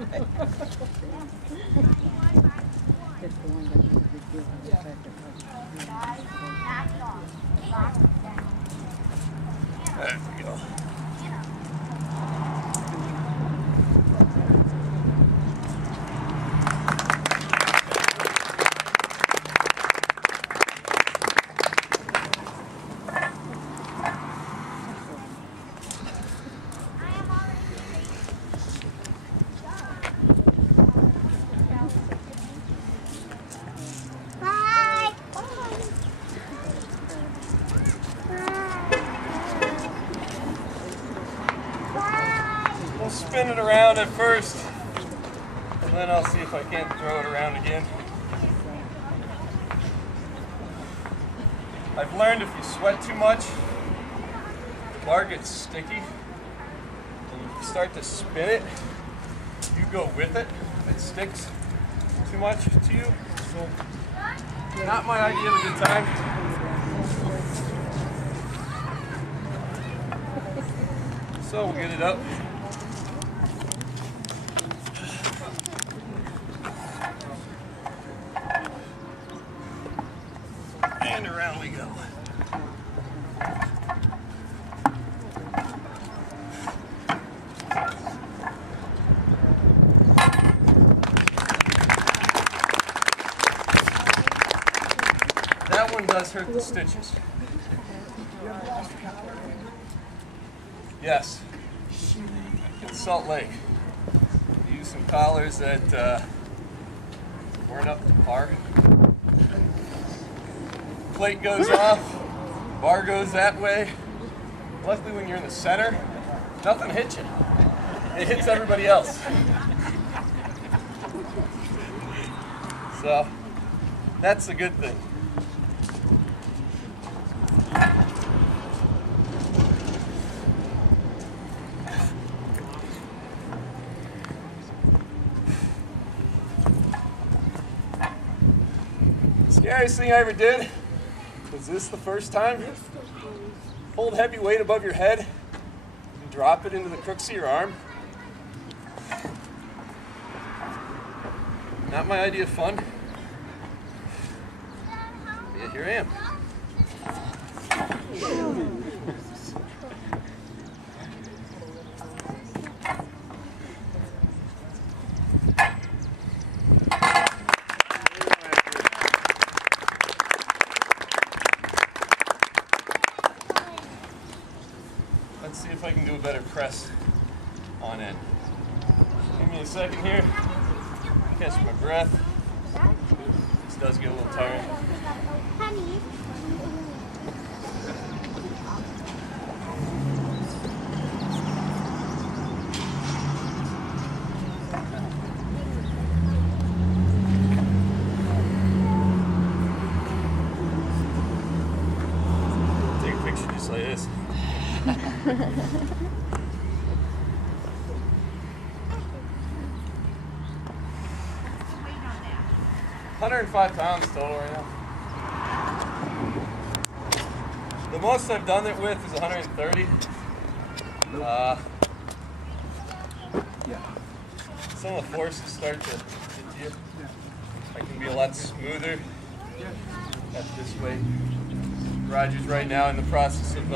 There we go. We'll spin it around at first, and then I'll see if I can't throw it around again. I've learned if you sweat too much, the bar gets sticky, and if you start to spin it, you go with it. If it sticks too much to you, so not my idea of a good time. So we'll get it up. And around we go. That one does hurt the stitches. Yes, in Salt Lake. We used some collars that weren't up to par. Plate goes off, bar goes that way. Luckily when you're in the center, nothing hits you. It hits everybody else. So, that's a good thing. Scariest thing I ever did was this the first time. Hold heavy weight above your head and drop it into the crooks of your arm. Not my idea of fun. Yeah, here I am. Let's see if I can do a better press on end. Give me a second here. Catch my breath. This does get a little tiring. Honey. Take a picture just like this. 105 pounds total right now. The most I've done it with is 130. Some of the forces start to hit you. I can be a lot smoother at this weight. Roger's right now in the process of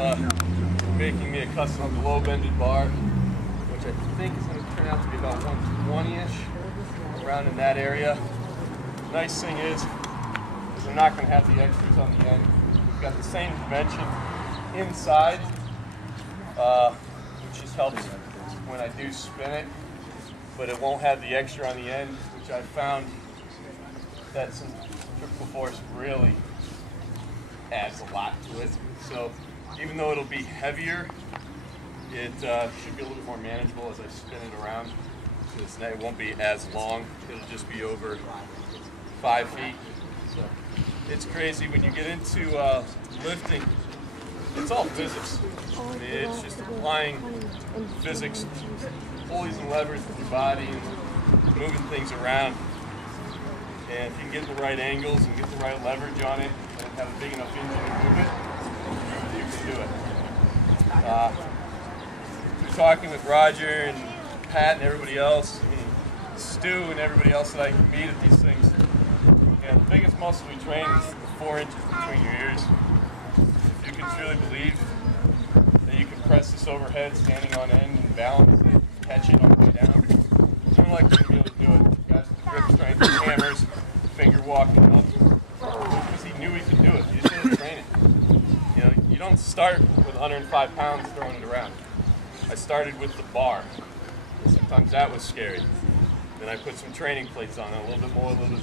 making me a custom globe-ended bar, which I think is going to turn out to be about 120-ish, around in that area. Nice thing is I'm not going to have the extras on the end. We've got the same dimension inside, which just helps when I do spin it, but it won't have the extra on the end, which I found that centrifugal force really adds a lot to it. So even though it'll be heavier, it should be a little bit more manageable as I spin it around. So it won't be as long. It'll just be over 5 feet. So it's crazy when you get into lifting. It's all physics. I mean, it's just applying physics, pulleys and levers with your body and moving things around. And if you can get the right angles and get the right leverage on it and have a big enough engine to move it, you can do it. Through talking with Roger and Pat and everybody else, I mean, Stu and everybody else that I can meet at these things. Yeah, the biggest muscle we train is the 4 inches between your ears. If you can truly believe that you can press this overhead standing on end and balance it, catch it on the way down, I'm like to be able to do it. Guys with the grip strength, the hammers, finger walking up, because he knew he could do it. He just didn't train it. You know, you don't start with 105 pounds throwing it around. I started with the bar. Sometimes that was scary. Then I put some training plates on it, a little bit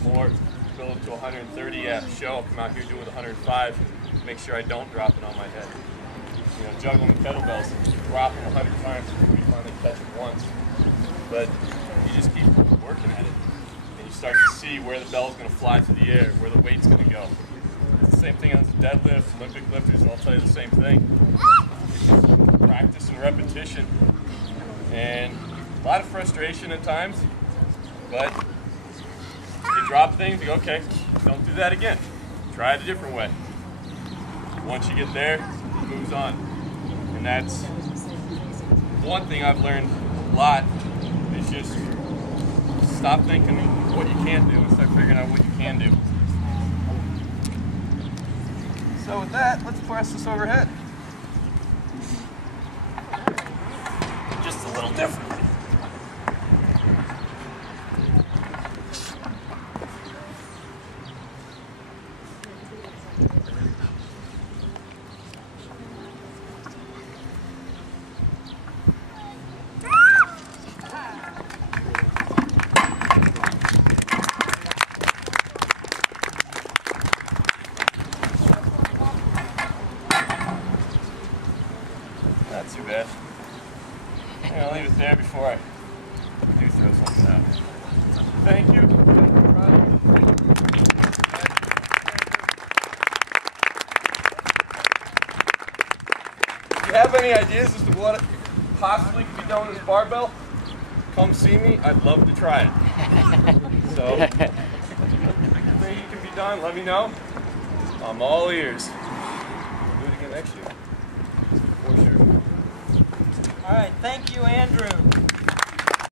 more, build it to 130. Yeah, show, I'll come out here, do it with 105, make sure I don't drop it on my head. You know, juggling the kettlebells, drop them 100 times before you finally catch it once. But you just keep working at it, and you start to see where the bell's going to fly through the air, where the weight's going to go. It's the same thing as a deadlift. Olympic lifters will all tell you the same thing. Practice and repetition, and a lot of frustration at times, but you drop things, you go, okay, don't do that again. Try it a different way. Once you get there, it moves on. And that's one thing I've learned a lot, is just stop thinking what you can't do and start figuring out what you can do. So with that, let's press this overhead. Just a little differently. Not too bad. I'm going to leave it there before I do throw something out. Thank you. If you have any ideas as to what possibly could be done with this barbell, come see me. I'd love to try it. So, anything you can be done, let me know. I'm all ears. We'll do it again next year. For sure. All right, thank you, Andrew.